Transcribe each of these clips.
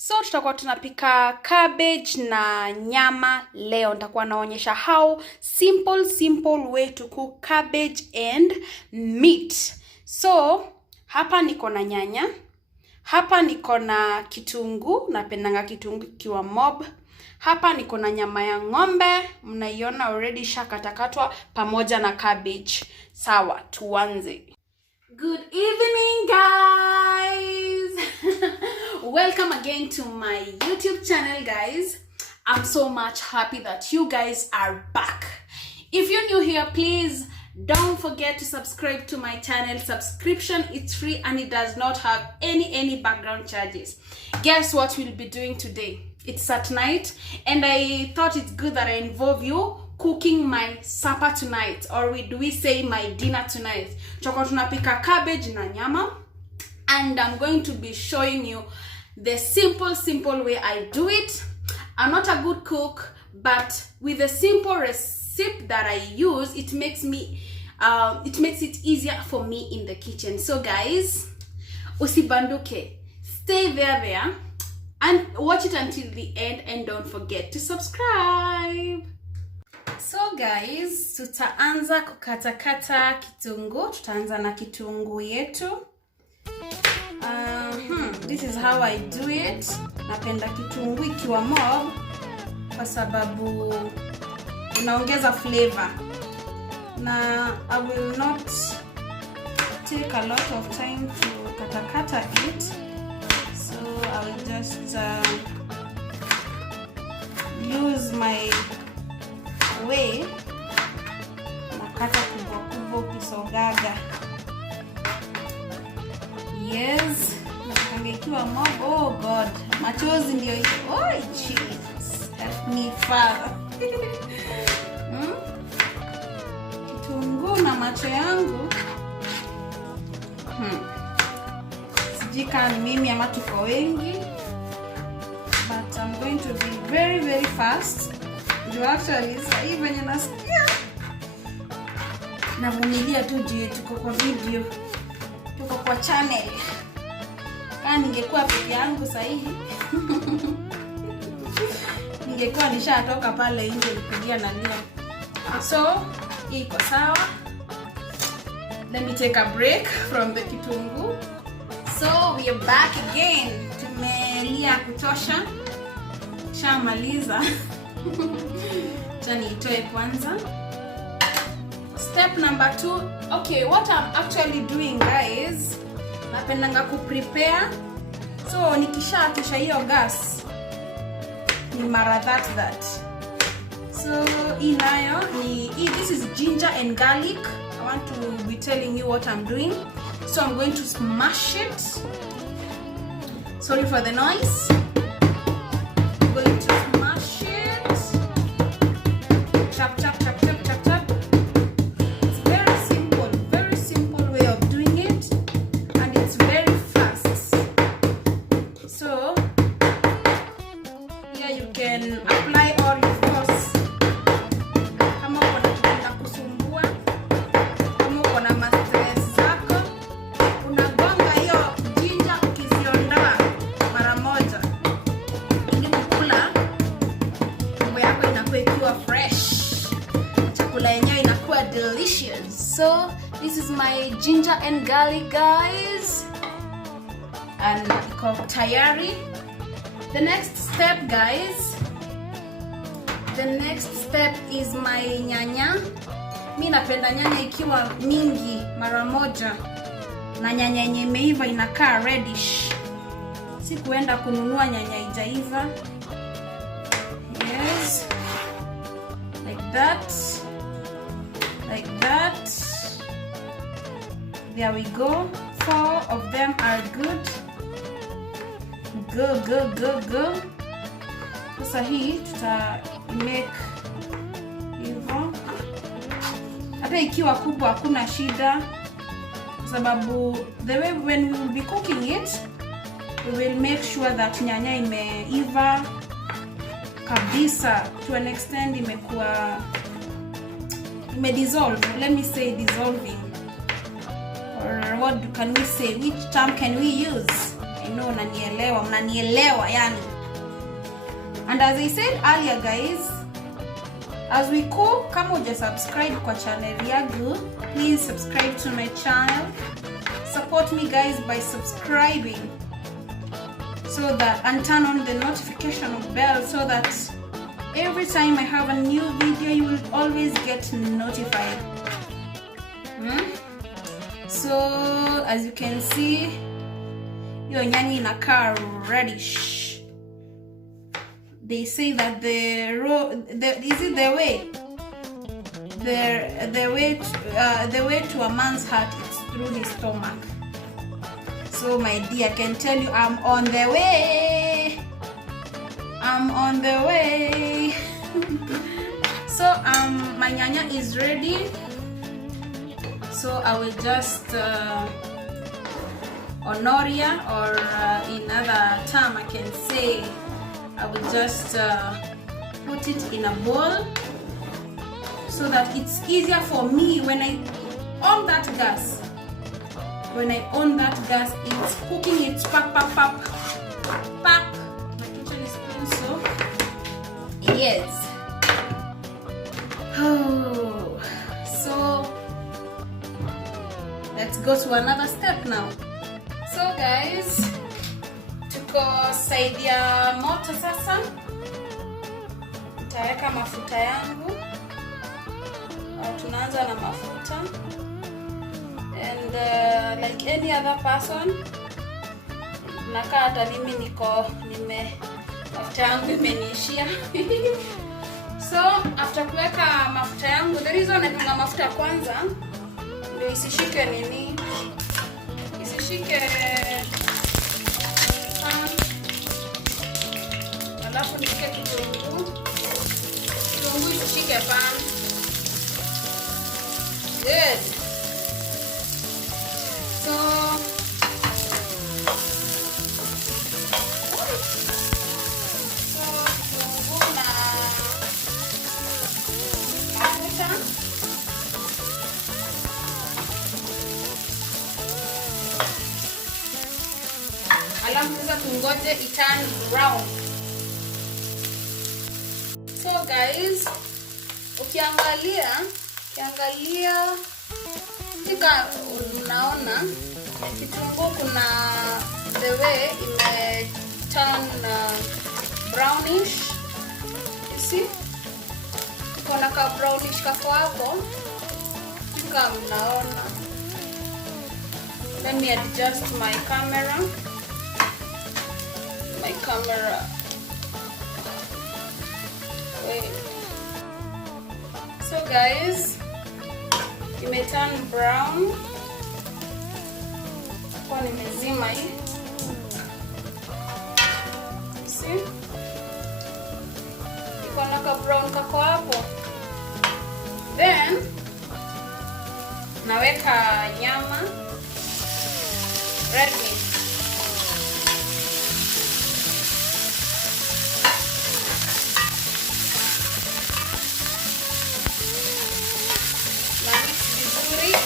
So tutakuwa tunapika cabbage na nyama leo. Nitakuwa naonyesha how simple way to cook cabbage and meat. So hapa niko na nyanya, hapa niko na kitunguu, napendanga kitunguu kiwa mob. Hapa niko na nyama ya ng'ombe, mnaiona already shakatakatwa pamoja na cabbage. Sawa, tuanze. Good evening, guys. Welcome again to my YouTube channel, guys. I'm so much happy that you guys are back. If you're new here, please don't forget to subscribe to my channel. Subscription is free and it does not have any background charges. Guess what we'll be doing today? It's at night and I thought it's good that I involve you cooking my supper tonight, or do we say my dinner tonight. Choko tunapika cabbage na nyama, and I'm going to be showing you the simple way I do it. I'm not a good cook, but with the simple recipe that I use, it makes it easier for me in the kitchen. So guys, usibanduke, stay there and watch it until the end, and don't forget to subscribe. So guys, tutaanza kukatakata kitunguu. Tutaanza na kitunguu yetu. This is how I do it. Napenda kitunguu ikiwa mob kwa sababu inaongeza flavor. Na I will not take a lot of time to katakata it. So I will just use my way. Nakata kubwa kisogaga. Yes. Nakangekiwa mob. Oh God. Machozi ndio hiyo. Oh Jesus. Help me Father. Kitunguu na macho yangu. Sijika ni mimi ama tuko wengi. But I'm going to be very fast. You actually say when you nasikia. Navumilia tu juu tuko kwa video. Tuko kwa channel. Kama ningekuwa peke yangu sahihi. Ningekuwa nishatoka pale nje kupigia na nia. So, iko sawa. Let me take a break from the kitunguu. So, we are back again. Tumelia kutosha. Shamaliza. Chani itoe kwanza. Step number 2. Okay, what I'm actually doing, guys, napendanga kuprepare. So nikisha hiyo gas ni mara that. So inayo ni this is ginger and garlic. I want to be telling you what I'm doing. So I'm going to smash it. Sorry for the noise. I'm going to smash it. Chop. It's very simple way of doing it, and it's very fast. So here you can apply all your force. Kama uko na kitu kusumbua, kama uko na stress zako, unagonga hiyo ginger ukiziondoa mara moja. Ili kukula mambo yako inakuwa ikiwa fresh. Chakula yenyewe inakuwa delicious. So this is my ginger and garlic, guys, and iko tayari. The next step, guys, is my nyanya. Mimi napenda nyanya ikiwa mingi mara moja, na nyanya yenye imeiva inakaa reddish. Si kuenda kununua nyanya haijaiva. Yes, like that. There we go. 4 of them are good. Go. Sasa hii tuta make hivyo. Hata ikiwa kubwa hakuna shida, sababu the way when we will be cooking it, we will make sure that nyanya imeiva kabisa to an extent imekuwa dissolve. Let me say dissolving, or what can we say? Which term can we use? I know mnanielewa yani. And as I said earlier guys, as we cook, kama uja subscribe kwa channel yangu, please subscribe to my channel. Support me guys by subscribing so that, and turn on the notification bell so that every time I have a new video you will always get notified. So as you can see, your nyanya inakaa reddish. They say that the way to a man's heart is through his stomach. So my dear, I can tell you I'm on the way. So my nyanya is ready. So I will just honoria, or in other term I can say I will just put it in a bowl so that it's easier for me when I on that gas. When I on that gas, it's cooking it pap. My kitchen is clean, so yes. Oh, so let's go to another step now. So guys, tuko side ya moto sasa. Nitaweka mafuta yangu. Tunaanza na mafuta. And like any other person, nakaa hata mimi mafuta yangu imeniishia. So after kuweka mafuta yangu, the reason natunga mafuta kwanza ndio isishike alafu nipike kitunguu isishike pan. Good. So kitunguu na mafuta. Alafu sasa tungoje iturn brown. So guys, ukiangalia tika unaona kitunguu kuna the way ime turn brownish. You see? Kuna ka brownish kako hapo. Tika mnaona. Let me adjust my camera. Wait. So guys, it may turn brown. Kwa nimezima hii. See? Iko na ka brown kako hapo. Then naweka nyama red meat.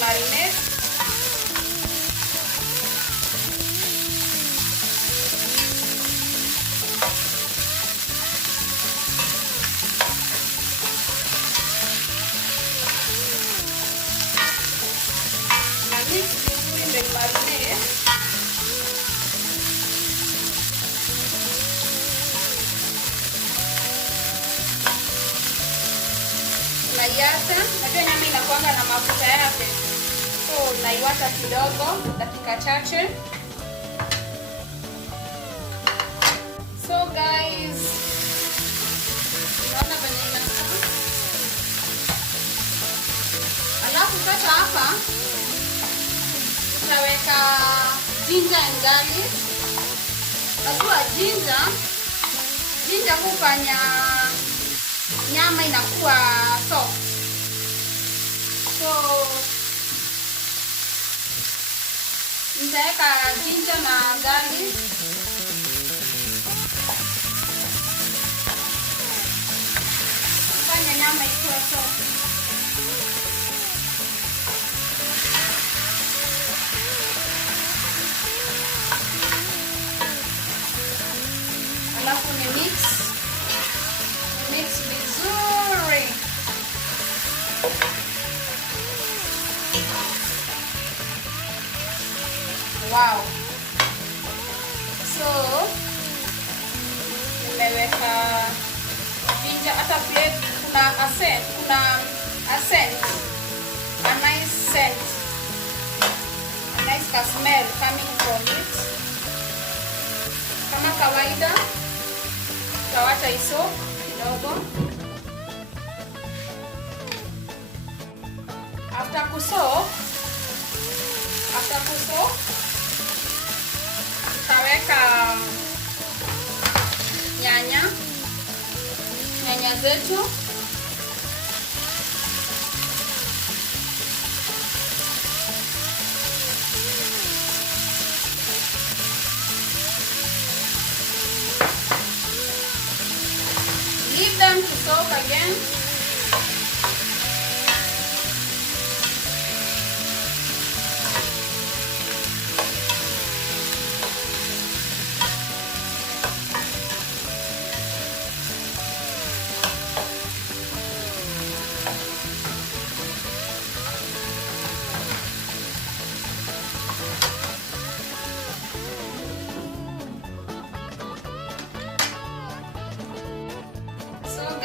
Marinate. Mix vizuri ndio marinate. Unaiacha, najua nyama inakuanga na mafuta yake. So naiwacha kidogo dakika chache. So guys, unaona venye inakaa. Alafu sasa hapa tutaweka ginger and garlic. Najua ginger hufanya nyama inakuwa soft. So nitaweka ginger na garlic. Fanya nyama ikiwa soft. Wow. So nimeweka ginger, hata flavor, kuna a scent, a nice scent, a nice smell coming from it. Kama kawaida tawacha iso kidogo. After kuso tutaweka nyanya zetu. Leave them to soak again.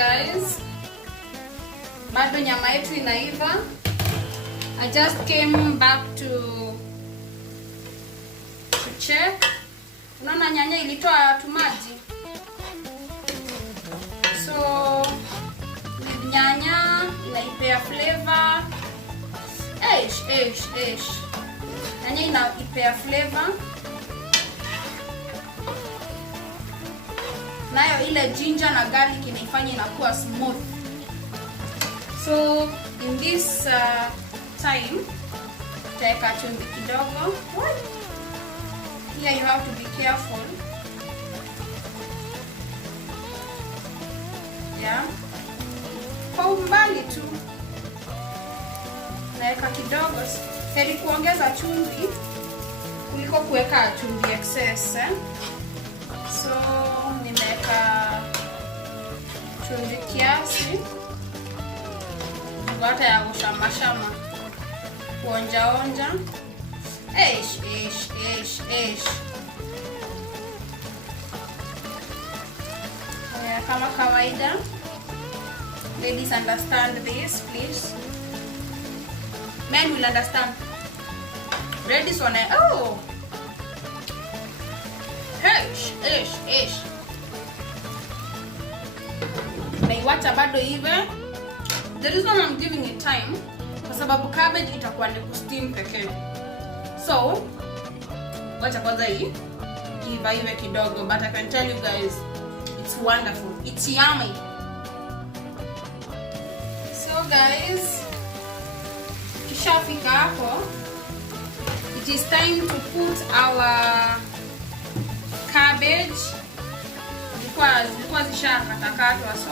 Guys, bado nyama yetu inaiva. I just came back to check. Unaona nyanya ilitoa tumaji. So nyanya inaipea flavor. Nyanya inaipea flavor. Nayo ile ginger na garlic inaifanya inakuwa smooth. So in this time tutaweka chumvi kidogo. Here you have to be careful. Yeah. Kwa umbali tu. Naweka kidogo. Heri kuongeza chumvi kuliko kuweka chumvi excess. So nimeweka chumvi kiasi. Hata ya kushama kuonja. Kama kawaida. Ladies understand this, please. Men will understand. Ladies wanna naiwacha bado hivi. The reason I'm giving it time kwa sababu cabbage itakuwa ni kusteam pekee. So wacha kwanza hii iive kidogo, but I can tell you guys it's wonderful. It's yummy. So guys, kishafika hapo, it is time to put our cabbage. Zilikuwa zishakatakatwa, so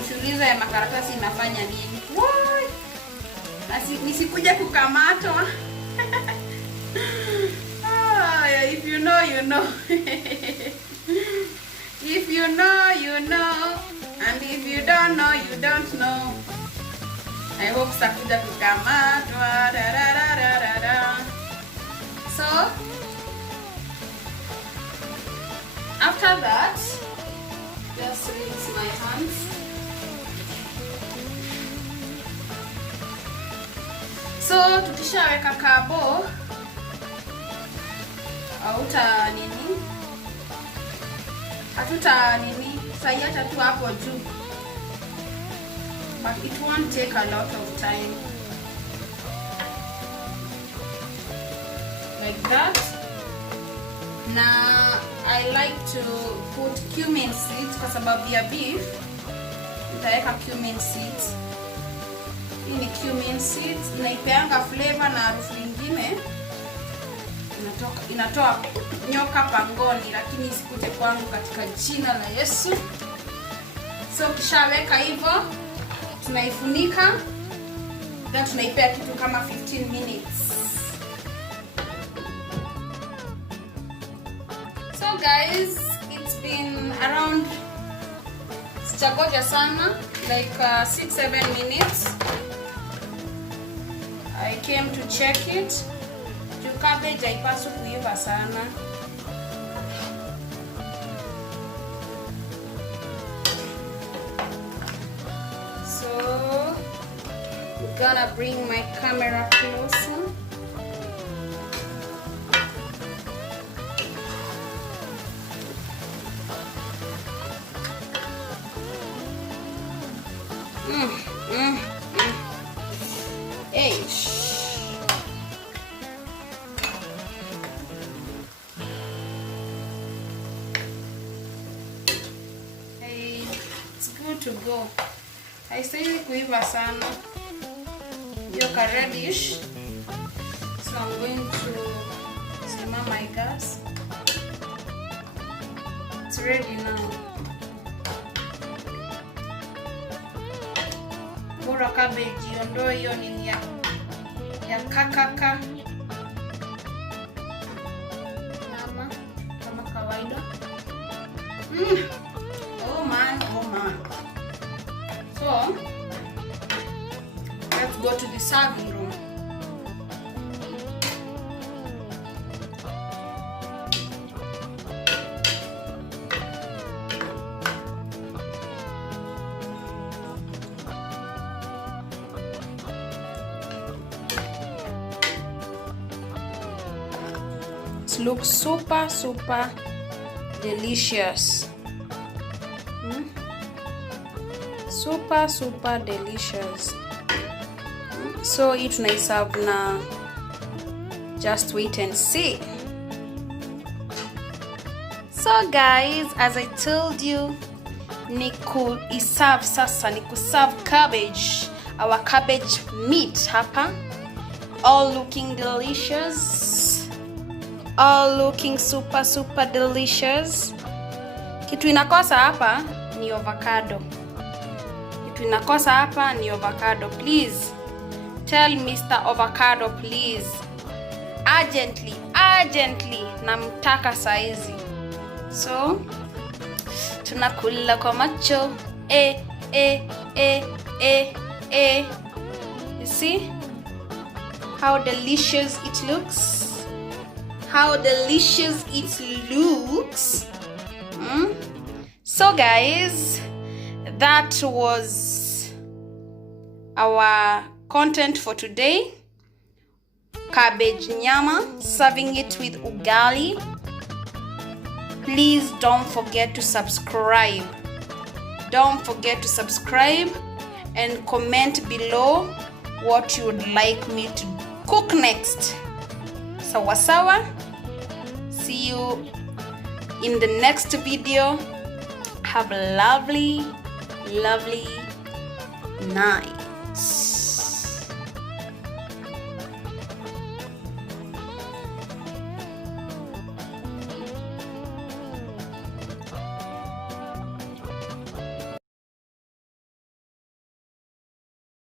usiulize ya makaratasi inafanya nini. Nisikuja kukamatwa. If you know, you know. If you know, you know. And if you don't know, you don't know. I hope sitakuja kukamatwa. So after that, just rinse my hands. So tukishaweka kabo, hatuta nini, saiacha tu hapo juu. But it won't take a lot of time. Like that. Now I like to put cumin seeds kwa sababu ya beef. Nitaweka cumin seeds. Hii ni cumin seeds, inaipeanga flavor na harufu nyingine. Inatoa nyoka pangoni, lakini isikuje kwangu katika jina la Yesu. So kishaweka hivyo, tunaifunika. Then tunaipea kitu kama 15 minutes. So guys, it's been around sijagoja sana, like 6-7 minutes. I came to check it. Juu cabbage haipaswi kuiva sana. So I'm gonna bring my camera closer. Hey. Hey, it's good to go. Haistahili kuiva sana. You're reddish. So I'm going to simmer my gas. It's ready now. Bora cabbage iondoe hiyo nini ya kakaka. Mama kama kawaida. Oh man. So let's go to the serving room. It looks super delicious. Super delicious. So hii tunaiserve na just wait and see. So guys, as I told you, serve cabbage, our cabbage meat hapa, all looking delicious, all looking super delicious. Kitu inakosa hapa ni avocado. Please tell Mr. Avocado, please, urgently namtaka saizi. So tunakula kwa macho. You see how delicious it looks? So guys, that was our content for today. Cabbage nyama, serving it with ugali. Please don't forget to subscribe. And comment below what you would like me to cook next. Sawa. See you in the next video. Have a lovely night.